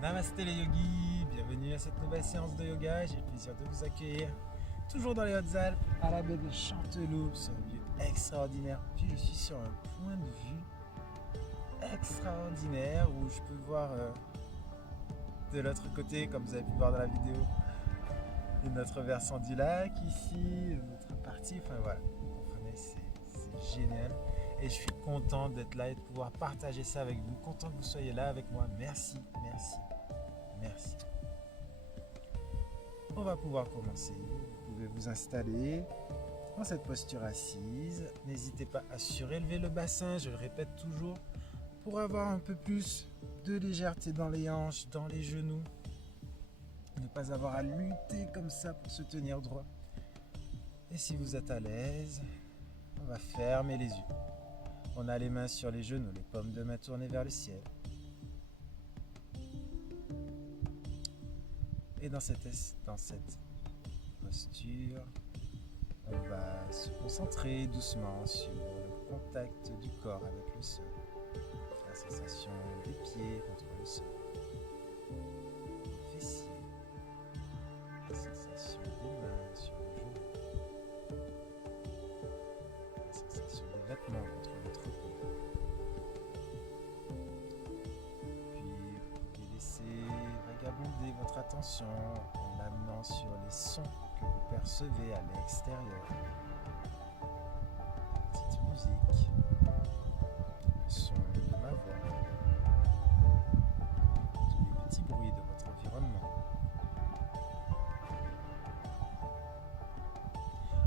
Namasté les yogis, bienvenue à cette nouvelle séance de yoga. J'ai le plaisir de vous accueillir toujours dans les Hautes-Alpes, à la baie de Chanteloup, sur un lieu extraordinaire. Puis je suis sur un point de vue extraordinaire où je peux voir de l'autre côté, comme vous avez pu voir dans la vidéo, notre versant du lac ici, notre partie, enfin voilà, vous comprenez, c'est génial. Et je suis content d'être là et de pouvoir partager ça avec vous, content que vous soyez là avec moi. Merci, merci, merci. On va pouvoir commencer. Vous pouvez vous installer dans cette posture assise. N'hésitez pas à surélever le bassin, je le répète toujours, pour avoir un peu plus de légèreté dans les hanches, dans les genoux. Ne pas avoir à lutter comme ça pour se tenir droit. Et si vous êtes à l'aise, on va fermer les yeux. On a les mains sur les genoux, les paumes de main tournées vers le ciel. Et dans cette posture, on va se concentrer doucement sur le contact du corps avec le sol. La sensation des pieds contre le sol. Les fessiers. La sensation des mains sur le genou. La sensation des vêtements contre votre peau. Puis vous pouvez laisser vagabonder votre attention en l'amenant sur les sons que vous percevez à l'extérieur. Petite musique, le son de ma voix, tous les petits bruits de votre environnement.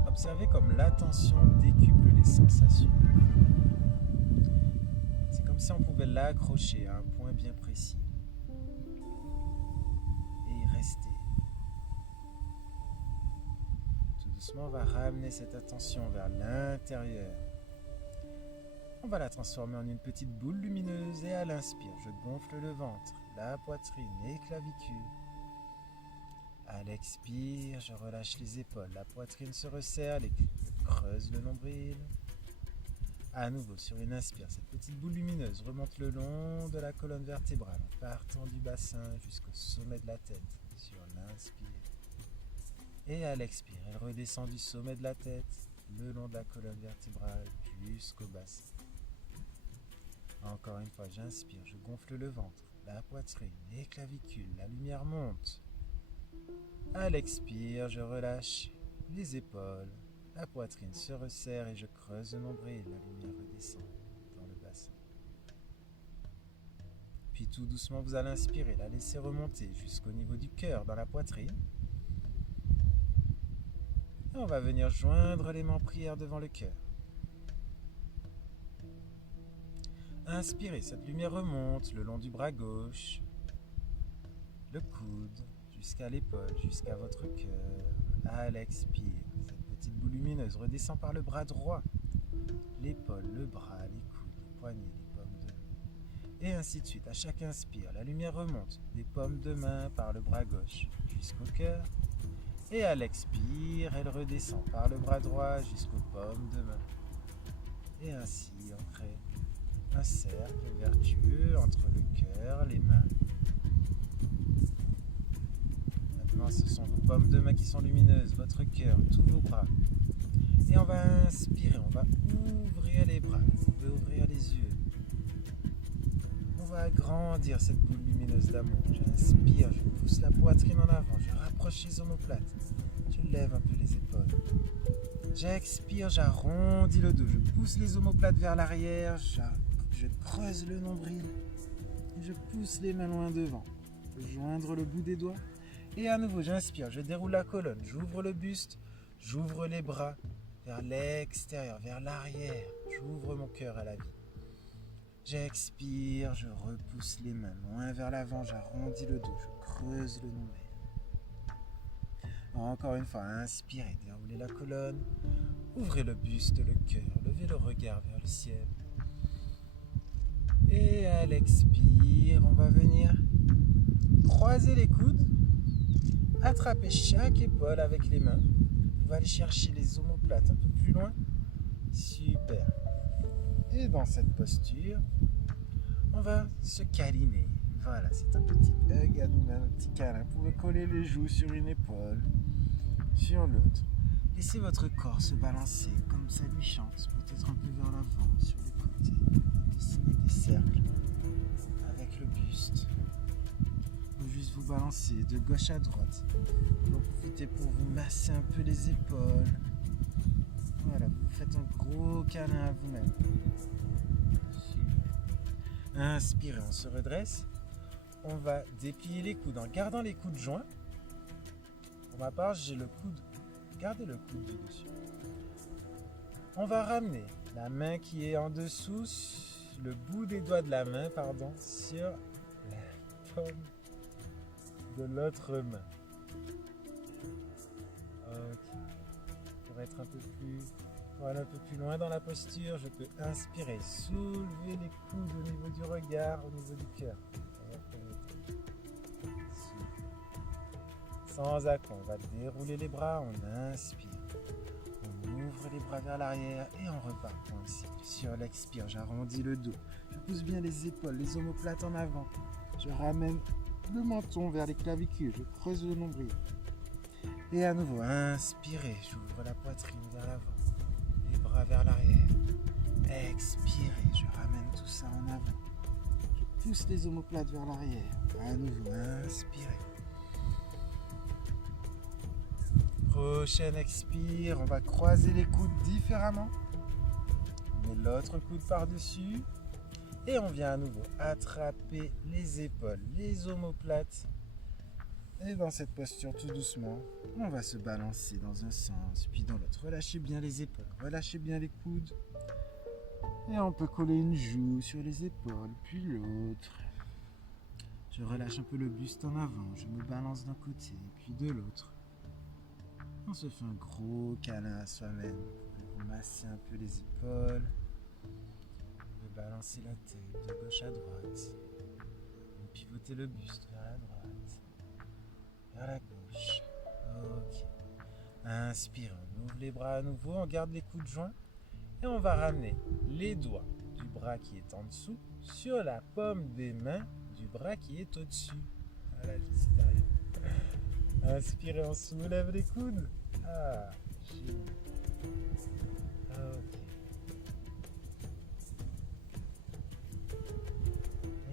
Observez comme l'attention décuple les sensations. C'est comme si on pouvait l'accrocher à un point bien précis et y rester. Tout doucement, on va ramener cette attention vers l'intérieur. On va la transformer en une petite boule lumineuse et à l'inspire, je gonfle le ventre, la poitrine et clavicules. À l'expire, je relâche les épaules, la poitrine se resserre, je creuse le nombril. À nouveau, sur une inspire, cette petite boule lumineuse remonte le long de la colonne vertébrale en partant du bassin jusqu'au sommet de la tête sur l'inspire. Et à l'expire, elle redescend du sommet de la tête le long de la colonne vertébrale jusqu'au bassin. Encore une fois, j'inspire, je gonfle le ventre, la poitrine, les clavicules, la lumière monte. À l'expire, je relâche les épaules, la poitrine se resserre et je creuse le nombril, la lumière redescend dans le bassin. Puis tout doucement, vous allez inspirer, la laisser remonter jusqu'au niveau du cœur, dans la poitrine. Et on va venir joindre les mains en prière devant le cœur. Inspirez, cette lumière remonte le long du bras gauche, le coude, jusqu'à l'épaule, jusqu'à votre cœur. À l'expire, cette petite boule lumineuse redescend par le bras droit, l'épaule, le bras, les coudes, les poignets, les paumes de main. Et ainsi de suite. À chaque inspire, la lumière remonte des paumes de main par le bras gauche jusqu'au cœur. Et à l'expire, elle redescend par le bras droit jusqu'aux paumes de main. Et ainsi, on crée un cercle vertueux entre le cœur, les mains. Maintenant, ce sont vos paumes de main qui sont lumineuses, votre cœur, tous vos bras. Et on va inspirer, on va ouvrir les bras, vous pouvez ouvrir les yeux. On va agrandir cette boule lumineuse d'amour. J'inspire, je pousse la poitrine en avant, je rapproche les omoplates, je lève un peu les épaules. J'expire, j'arrondis le dos, je pousse les omoplates vers l'arrière, je creuse le nombril, je pousse les mains loin devant. Je peux joindre le bout des doigts. Et à nouveau, j'inspire, je déroule la colonne, j'ouvre le buste, j'ouvre les bras vers l'extérieur, vers l'arrière. J'ouvre mon cœur à la vie. J'expire, je repousse les mains loin vers l'avant, j'arrondis le dos, je creuse le nombril. Encore une fois, inspirez, déroulez la colonne, ouvrez le buste, le cœur, levez le regard vers le ciel. Et à l'expire, on va venir croiser les coudes. Attrapez chaque épaule avec les mains. Vous allez chercher les omoplates un peu plus loin. Super. Et dans cette posture, on va se câliner Voilà, c'est un petit hug à nous-mêmes, un petit câlin. Vous pouvez coller les joues sur une épaule, sur l'autre. Laissez votre corps se balancer comme ça lui chante, peut-être un peu vers l'avant, sur les côtés. Dessinez des cercles avec le buste. Ou juste vous balancer de gauche à droite. Vous en profitez pour vous masser un peu les épaules. Voilà, vous faites un gros câlin à vous-même. Inspirez, on se redresse. On va déplier les coudes en gardant les coudes joints. Pour ma part, j'ai le coude. Gardez le coude du dessus. On va ramener la main qui est en dessous, le bout des doigts de la main, sur la paume de l'autre main. Ok. Pour être aller un peu plus loin dans la posture, je peux inspirer, soulever les coudes au niveau du regard, au niveau du cœur. Sans accroc, on va dérouler les bras, on inspire. On ouvre les bras vers l'arrière et on repart pour un cycle. Sur l'expire, j'arrondis le dos. Je pousse bien les épaules, les omoplates en avant. Je ramène le menton vers les clavicules, je creuse le nombril. Et à nouveau, inspirez, j'ouvre la poitrine vers l'avant. Les bras vers l'arrière. Expirez, je ramène tout ça en avant. Je pousse les omoplates vers l'arrière. À nouveau, inspirez. Prochaine expire, on va croiser les coudes différemment. On met l'autre coude par-dessus. Et on vient à nouveau attraper les épaules, les omoplates. Et dans cette posture, tout doucement, on va se balancer dans un sens, puis dans l'autre. Relâchez bien les épaules, relâchez bien les coudes. Et on peut coller une joue sur les épaules, puis l'autre. Je relâche un peu le buste en avant, je me balance d'un côté, puis de l'autre. On se fait un gros câlin à soi-même. Vous pouvez masser un peu les épaules. Vous pouvez balancer la tête de gauche à droite. Vous pivotez le buste vers la droite, vers la gauche. Ok. Inspire, on ouvre les bras à nouveau, on garde les coudes joints. Et on va ramener les doigts du bras qui est en dessous sur la paume des mains du bras qui est au-dessus. À la l'extérieur. Inspirez, on soulève les coudes. Ah, génial. Ok.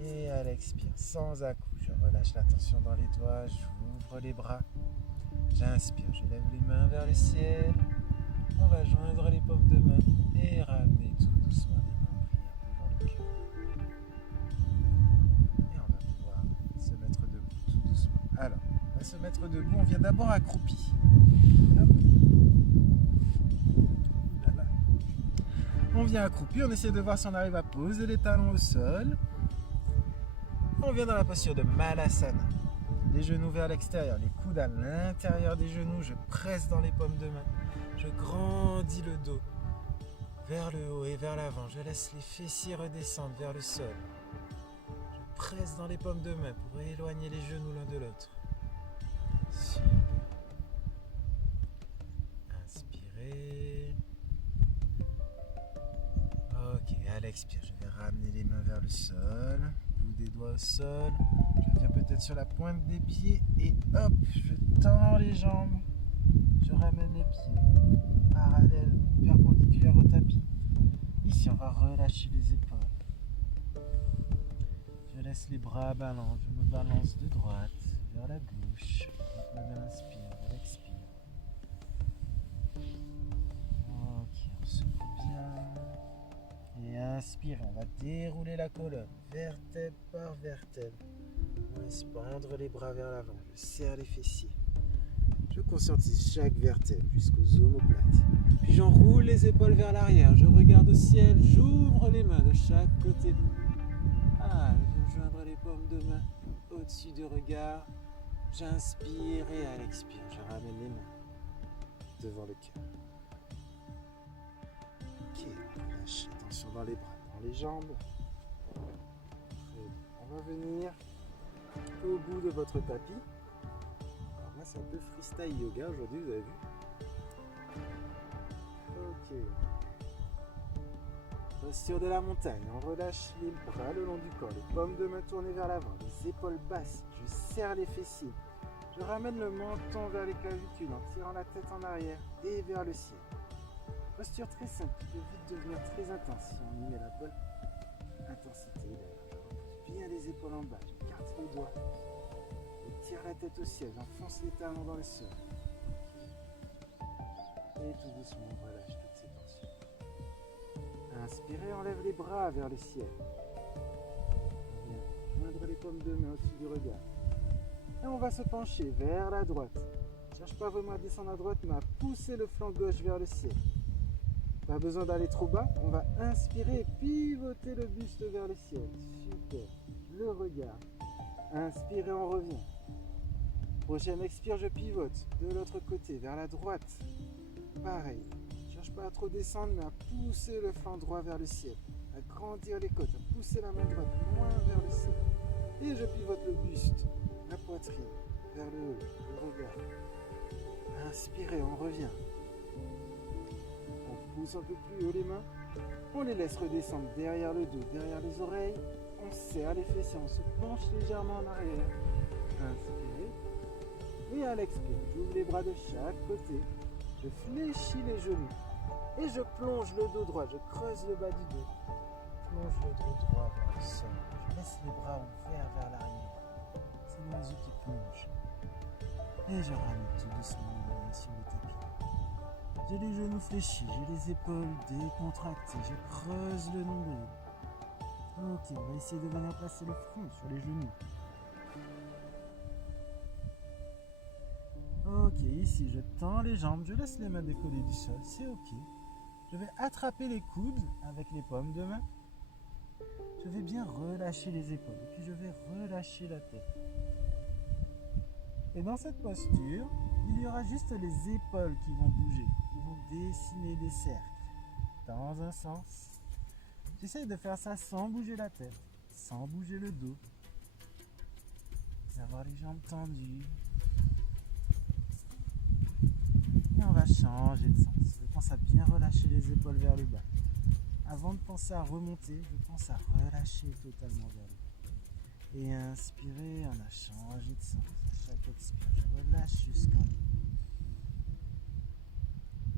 Et à l'expire, sans à-coup, je relâche la tension dans les doigts, j'ouvre les bras. J'inspire, je lève les mains vers le ciel. On va joindre les paumes de main et ramener tout doucement les mains en prière devant le cœur. Et on va pouvoir se mettre debout tout doucement. Alors, on va se mettre debout, on vient d'abord accroupi. Hop. Là. On vient accroupi, on essaie de voir si on arrive à poser les talons au sol. On vient dans la posture de Malasana. Les genoux vers l'extérieur, les coudes à l'intérieur des genoux, je presse dans les paumes de main. Je grandis le dos vers le haut et vers l'avant. Je laisse les fessiers redescendre vers le sol. Je presse dans les paumes de main pour éloigner les genoux l'un de l'autre. Super. Inspirez. Ok, à l'expire, je vais ramener les mains vers le sol. Bout des doigts au sol. Je viens peut-être sur la pointe des pieds et hop, je tends les jambes. Je ramène les pieds parallèles, perpendiculaires au tapis. Ici, on va relâcher les épaules. Je laisse les bras ballants. Je me balance de droite vers la gauche. Rythme de l'inspire, de l'expire. Ok, on secoue bien. Et inspire, on va dérouler la colonne, vertèbre par vertèbre. On laisse pendre les bras vers l'avant. Je serre les fessiers. Je conscientise chaque vertèbre jusqu'aux omoplates. Puis j'enroule les épaules vers l'arrière. Je regarde au ciel. J'ouvre les mains de chaque côté. Ah, je viens joindre les paumes de main au-dessus du regard. J'inspire et à l'expire, je ramène les mains devant le cœur. Ok, lâchez tension dans les bras, dans les jambes. On va venir au bout de votre tapis. Là, c'est un peu freestyle yoga aujourd'hui, vous avez vu? Ok. Posture de la montagne, on relâche les bras le long du corps, les paumes de main tournées vers l'avant, les épaules basses, je serre les fessiers. Je ramène le menton vers les clavicules en tirant la tête en arrière et vers le ciel. Posture très simple qui peut vite devenir très intense si on y met la bonne intensité. Je repose bien les épaules en bas, j'écarte les doigts. Je tire la tête au ciel, j'enfonce les talons dans le sol. Et tout doucement, on relâche toutes ces tensions. Inspirez, on lève les bras vers le ciel. On vient joindre les paumes de main au-dessus du regard. Et on va se pencher vers la droite. Ne cherche pas vraiment à descendre à droite, mais à pousser le flanc gauche vers le ciel. Pas besoin d'aller trop bas. On va inspirer et pivoter le buste vers le ciel. Super. Le regard. Inspirez, on revient. Prochaine expire, je pivote de l'autre côté, vers la droite. Pareil. Ne cherche pas à trop descendre, mais à pousser le flanc droit vers le ciel. À grandir les côtes, à pousser la main droite loin vers le ciel. Et je pivote le buste. La poitrine, vers le haut, le regard. Inspirez, on revient. On pousse un peu plus haut les mains. On les laisse redescendre derrière le dos, derrière les oreilles. On serre les fessiers, on se penche légèrement en arrière. Inspirez. Et à l'expire, j'ouvre les bras de chaque côté. Je fléchis les genoux. Et je plonge le dos droit, je creuse le bas du dos. Plonge le dos droit vers le sol. Je laisse les bras ouverts vers l'arrière. C'est l'oiseau qui plonge. Et je ramène tout doucement les mains sur le tapis. J'ai les genoux fléchis, j'ai les épaules décontractées, je creuse le nombril. Ok, on va essayer de venir placer le front sur les genoux. Ok, ici je tends les jambes, je laisse les mains décollées du sol, c'est ok. Je vais attraper les coudes avec les paumes de main. Je vais bien relâcher les épaules et puis je vais relâcher la tête. Et dans cette posture, il y aura juste les épaules qui vont bouger, qui vont dessiner des cercles dans un sens. J'essaie de faire ça sans bouger la tête, sans bouger le dos. Avoir les jambes tendues. Et on va changer de sens. Je pense à bien relâcher les épaules vers le bas. Avant de penser à remonter, je pense à relâcher totalement vers le bas. Et inspirer, on a changé de sens. À chaque expire, je relâche jusqu'en haut.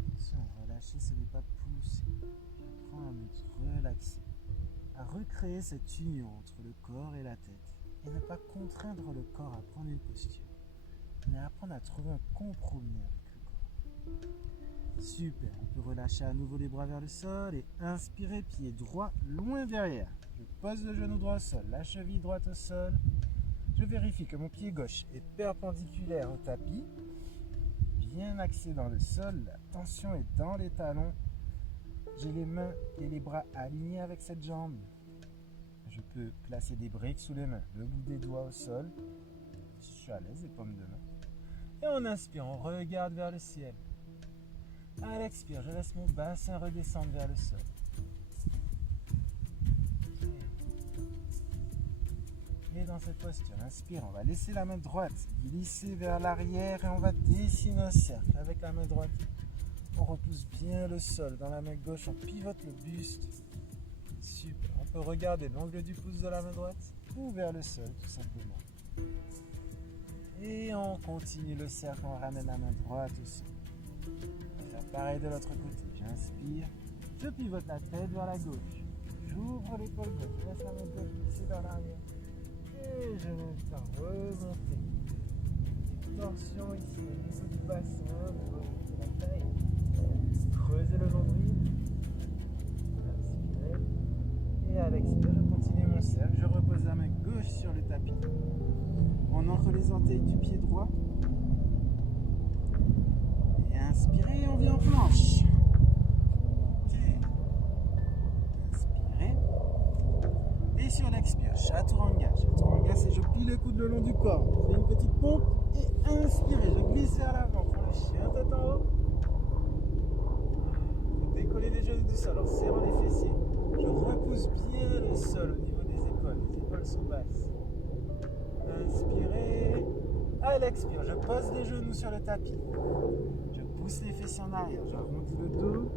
Attention, relâcher, ce n'est pas pousser. J'apprends à me relaxer, à recréer cette union entre le corps et la tête. Et ne pas contraindre le corps à prendre une posture, mais apprendre à trouver un compromis avec le corps. Super, on peut relâcher à nouveau les bras vers le sol et inspirer, pied droit loin derrière. Je pose le genou droit au sol, la cheville droite au sol. Je vérifie que mon pied gauche est perpendiculaire au tapis, bien axé dans le sol, la tension est dans les talons. J'ai les mains et les bras alignés avec cette jambe. Je peux placer des briques sous les mains, le bout des doigts au sol. Je suis à l'aise, les paumes de main. Et on inspire, on regarde vers le ciel. À l'expire, je laisse mon bassin redescendre vers le sol. Et dans cette posture, inspire, on va laisser la main droite glisser vers l'arrière et on va dessiner un cercle avec la main droite. On repousse bien le sol. Dans la main gauche, on pivote le buste. Super. On peut regarder l'angle du pouce de la main droite ou vers le sol, tout simplement. Et on continue le cercle, on ramène la main droite au sol. On va faire pareil de l'autre côté. J'inspire, je pivote la tête vers la gauche. J'ouvre l'épaule gauche, je laisse la main gauche glisser vers l'arrière. Et je laisse ça remonter. Une torsion ici au niveau du bassin, au niveau de la taille. Creusez le nombril. Inspirez. Et à l'expire, je continue mon cercle. Je repose la main gauche sur le tapis. On ancre les orteils du pied droit. Et inspirez, on vient en planche. Inspirez. Et sur l'expire, chaturanga. Chaturanga, c'est je plie les coudes le long du corps. Je fais une petite pompe et inspirez. Je glisse vers l'avant pour le chien tête en haut. Décoller les genoux du sol en serrant les fessiers. Je repousse bien le sol au niveau des épaules. Les épaules sont basses. Inspirez. À l'expire, je pose les genoux sur le tapis. Je pousse les fessiers en arrière. J'arrondis le dos.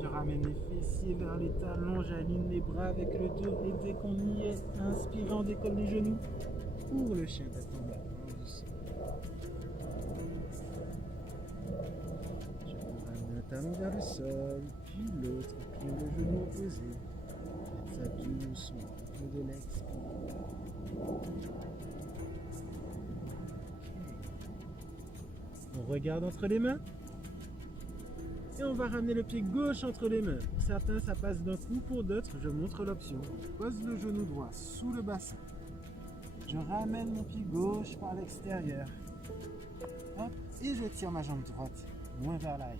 Je ramène les fessiers vers les talons, j'aligne les bras avec le dos et dès qu'on y est, inspirant, décolle les genoux. Ouvre le chien tête en bas, en douceur. Je ramène un talon vers le sol, puis l'autre, plie le genou opposé. Faites ça doucement, au feu de l'expire. On regarde entre les mains. Et on va ramener le pied gauche entre les mains. Pour certains, ça passe d'un coup. Pour d'autres, je montre l'option. Je pose le genou droit sous le bassin. Je ramène mon pied gauche par l'extérieur. Hop, et je tire ma jambe droite moins vers l'arrière.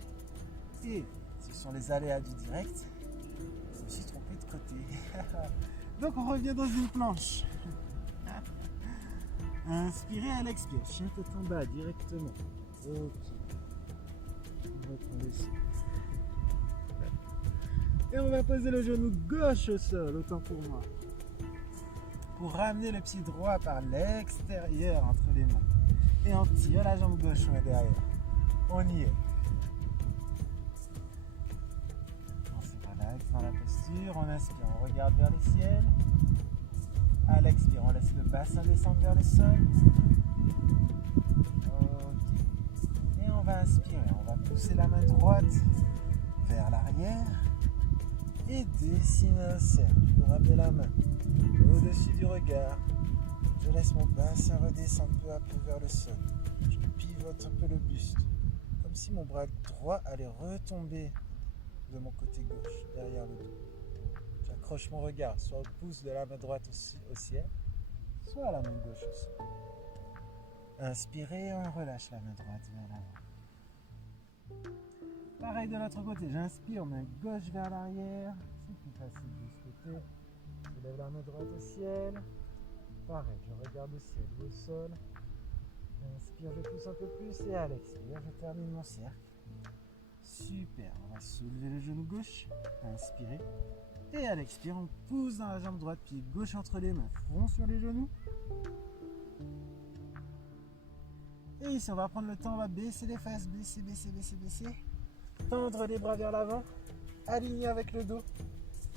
Et ce sont les aléas du direct. Je me suis trompé de côté. Donc on revient dans une planche. Inspirez à l'expire. Chien tête en bas directement. Ok. On reprend les souffles. Et on va poser le genou gauche au sol, autant pour moi. Pour ramener le pied droit par l'extérieur entre les mains. Et on tire la jambe gauche loin derrière. On y est. On se relaxe dans la posture. On inspire, on regarde vers le ciel. À l'expire, on laisse le bassin descendre vers le sol. Ok. Et on va inspirer. On va pousser la main droite vers l'arrière. Et dessiner un cercle. Vous ramenez la main au-dessus du regard. Je laisse mon bassin redescendre peu à peu vers le sol. Je pivote un peu le buste. Comme si mon bras droit allait retomber de mon côté gauche, derrière le dos. J'accroche mon regard soit au pouce de la main droite au ciel, soit à la main gauche au sol. Inspirez, on relâche la main droite vers l'avant. Pareil de l'autre côté, j'inspire, main gauche vers l'arrière, c'est plus facile de ce côté. Je lève la main droite au ciel. Pareil, je regarde le ciel ou au sol. Inspire, je pousse un peu plus et à l'expire, je termine mon cercle. Super, on va soulever le genou gauche, inspirez. Et à l'expire, on pousse dans la jambe droite, pied gauche entre les mains, front sur les genoux. Et ici, on va prendre le temps, on va baisser les fesses, baisser, baisser, baisser, baisser. Tendre les bras vers l'avant, aligner avec le dos.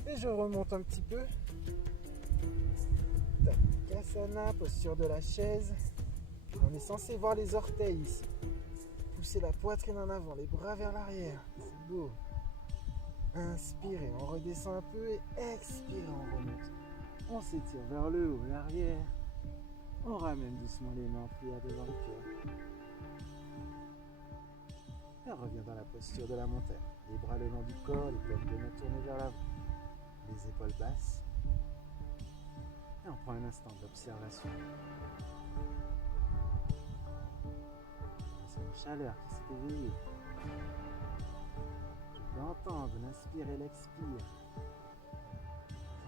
Et je remonte un petit peu. Tadasana, posture de la chaise. On est censé voir les orteils ici. Poussez la poitrine en avant, les bras vers l'arrière. C'est beau. Inspirez, on redescend un peu et expirez, on remonte. On s'étire vers le haut, l'arrière. On ramène doucement les mains en prière devant le cœur. Et on revient dans la posture de la montagne. Les bras le long du corps, les paumes de main tournées vers l'avant. Les épaules basses. Et on prend un instant d'observation. C'est une chaleur qui s'est éveillée. Je peux entendre l'inspire et l'expire.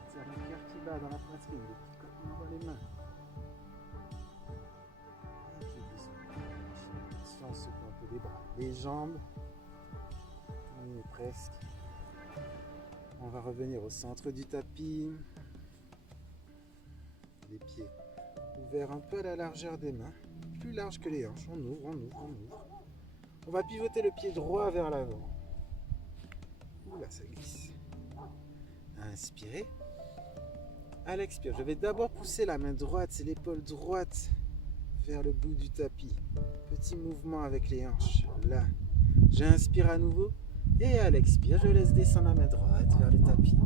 Sentir le cœur qui bat dans la poitrine, des petits cottements dans les mains. Et puis doucement, on secoue un peu les bras, les jambes. On y est presque. On va revenir au centre du tapis. Les pieds ouverts un peu à la largeur des mains, plus large que les hanches. On ouvre, on ouvre, on ouvre. On va pivoter le pied droit vers l'avant. Oula, ça glisse. Inspirez. À l'expire, je vais d'abord pousser la main droite, c'est l'épaule droite vers le bout du tapis. Petit mouvement avec les hanches. Là, j'inspire à nouveau. Et à l'expire, je laisse descendre la main droite vers le tapis.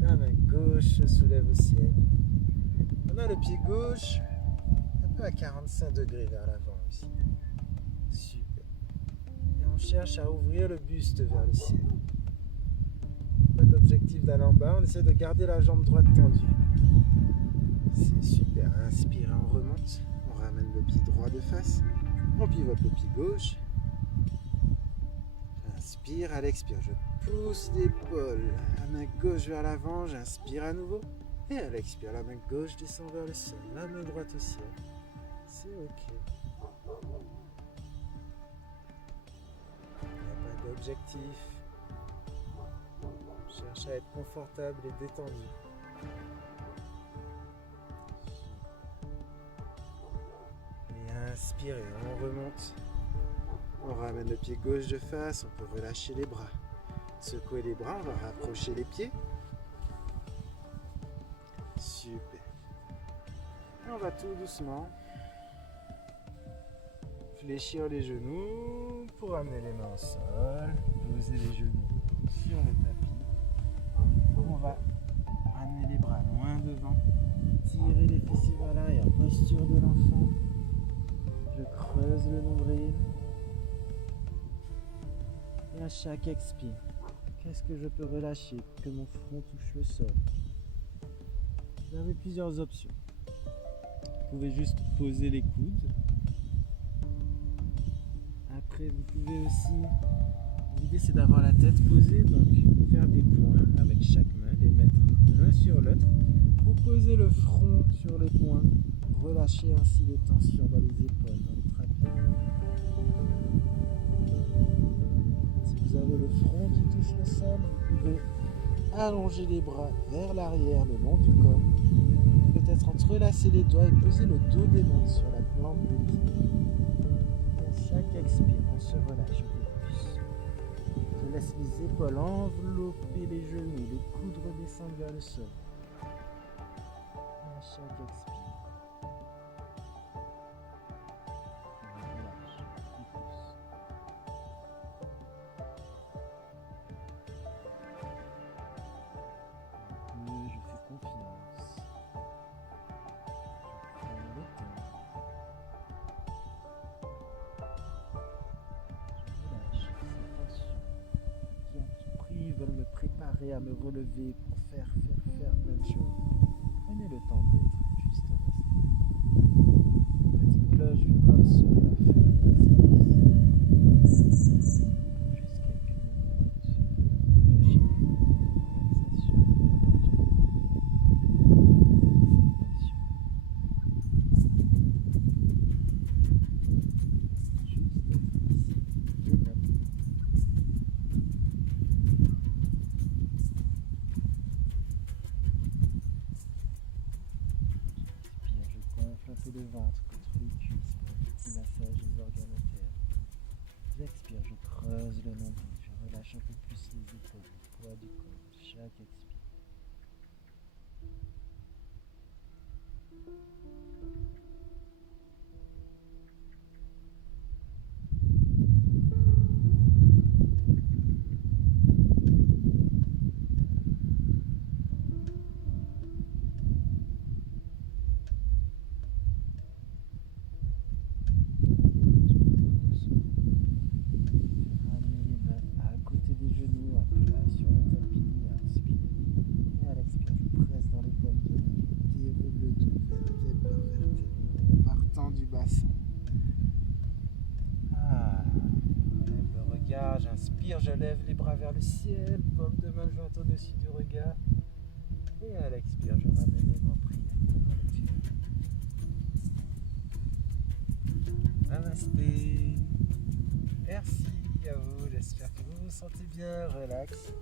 La main gauche se soulève au ciel. On a le pied gauche un peu à 45 degrés vers l'avant aussi. Super. Et on cherche à ouvrir le buste vers le ciel. Pas d'objectif d'aller en bas, on essaie de garder la jambe droite tendue. C'est super. Inspire, on remonte. On ramène le pied droit de face. On pivote le pied gauche. J'inspire, à l'expire, je pousse l'épaule. La main gauche vers l'avant, j'inspire à nouveau. Et à l'expire, la main gauche descend vers le sol, la main droite au ciel. C'est ok. Il n'y a pas d'objectif. Cherche à être confortable et détendu. Et inspirez, on remonte. On ramène le pied gauche de face, on peut relâcher les bras. Secouez les bras, on va rapprocher les pieds. Super. Et on va tout doucement fléchir les genoux pour amener les mains au sol, poser les genoux sur le tapis. On va ramener les bras loin devant, tirer les fessiers vers l'arrière, posture de l'enfant. Je creuse le nombril. Et à chaque expire, qu'est-ce que je peux relâcher pour que mon front touche le sol? Vous avez plusieurs options. Vous pouvez juste poser les coudes. Après, vous pouvez aussi... L'idée, c'est d'avoir la tête posée, donc faire des points avec chaque main, les mettre l'un sur l'autre. Vous posez le front sur les poings. Relâchez ainsi les tensions dans les épaules, dans les trapèzes. Si vous avez le front qui touche le sol, vous pouvez allonger les bras vers l'arrière, le long du corps. Peut-être entrelacer les doigts et poser le dos des mains sur la plante des pieds. Et à chaque expire, on se relâche un peu plus. Je laisse les épaules envelopper les genoux, les coudes redescendent vers le sol. Et à chaque expire, on relâche un peu plus. Je fais confiance. Je prends le temps. Je relâche ces tensions qui à tout prix veulent me préparer à me relever pour faire plein de choses. Prenez le temps d'être juste un instant. Une petite cloche viendra sonner à la fin de la séance. Pour juste quelques minutes de lâcher, relaxation, le ventre contre les cuisses pour un petit massage des organes internes. J'expire, je creuse le nombril, je relâche un peu plus les épaules, le poids du corps, chaque expire. J'inspire, je lève les bras vers le ciel, paume de main jointe au-dessus du regard. Et à l'expire, je ramène les mains en prière devant le ciel. Namasté. Merci à vous, j'espère que vous vous sentez bien, relax.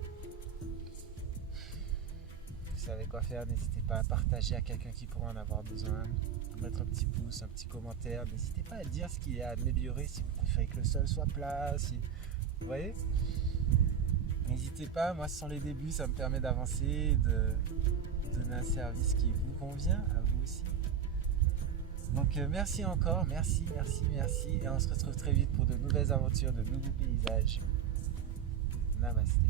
Vous savez quoi faire, n'hésitez pas à partager à quelqu'un qui pourra en avoir besoin. Mettre un petit pouce, un petit commentaire. N'hésitez pas à dire ce qui est à améliorer, si vous préférez que le sol soit plat, si... Vous voyez? N'hésitez pas, moi ce sont les débuts, ça me permet d'avancer, de donner un service qui vous convient, à vous aussi. Donc merci encore, merci, et on se retrouve très vite pour de nouvelles aventures, de nouveaux paysages. Namasté.